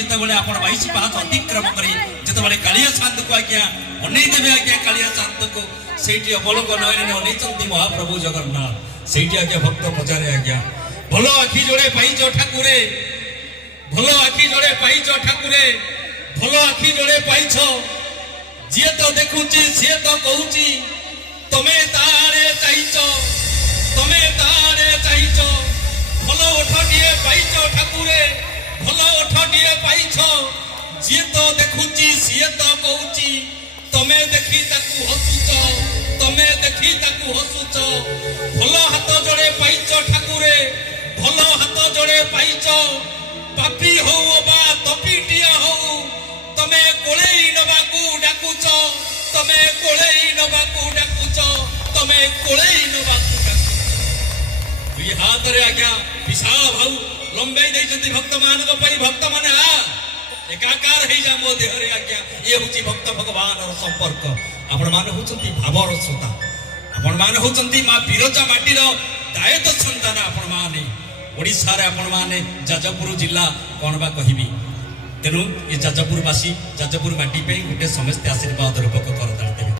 जितेबाला आप 22 पाहाच अतिक्रम करी जितेबाला कालिया शांत को आज्ञा अनै देवे आज्ञा कालिया शांत को सेठी अवलोक नयन अनैचंती महाप्रभु जगन्नाथ सेठी आज्ञा भक्त पचारे आज्ञा भलो आखि जोड़े पाइछ ठाकुरे भलो आखि जोड़े पाइछ ठाकुरे भलो आखि जोड़े पाइछ जी तो देखुची सी तो कहूची तमे तारे चाहिछ तमे तारे चाहिछ भलो ओठटिए पाइछ ठाकुरे भलो ओठटिए पाइछ जी तो देखुची सी तो कहूची तमे देखी ताकू हसुच तमे देखी ताकू हसुच भलो हाथ जोड़े पाइछ ठाकुरे भलो हाथ जोड़े पाइछ पापी हो बा तपीटिया हो तमे कोळेई नबाकू डाकुच तमे कोळेई नबाकू डाकुच तमे कोळेई नबाकू डाकुच दुई हाथ रे आज्ञा विशाल भाऊ लंबाई दैछंती भक्त मानक पई भक्त माने आ एकाकार हे जा मो देह रे आज्ञा ये होची भक्त भगवान रो संपर्क आपण माने होचंती भावर श्रोता आपण माने होचंती मा बिरजा माटी रो दायित्व संतान आपण माने ओडिसा रे आपण माने जाजपुर जिल्ला कोन बा कहिबी तेनु ये जाजपुरवासी जाजपुर माटी पे गोटे समस्त आशीर्वाद रूपक करताल देबे।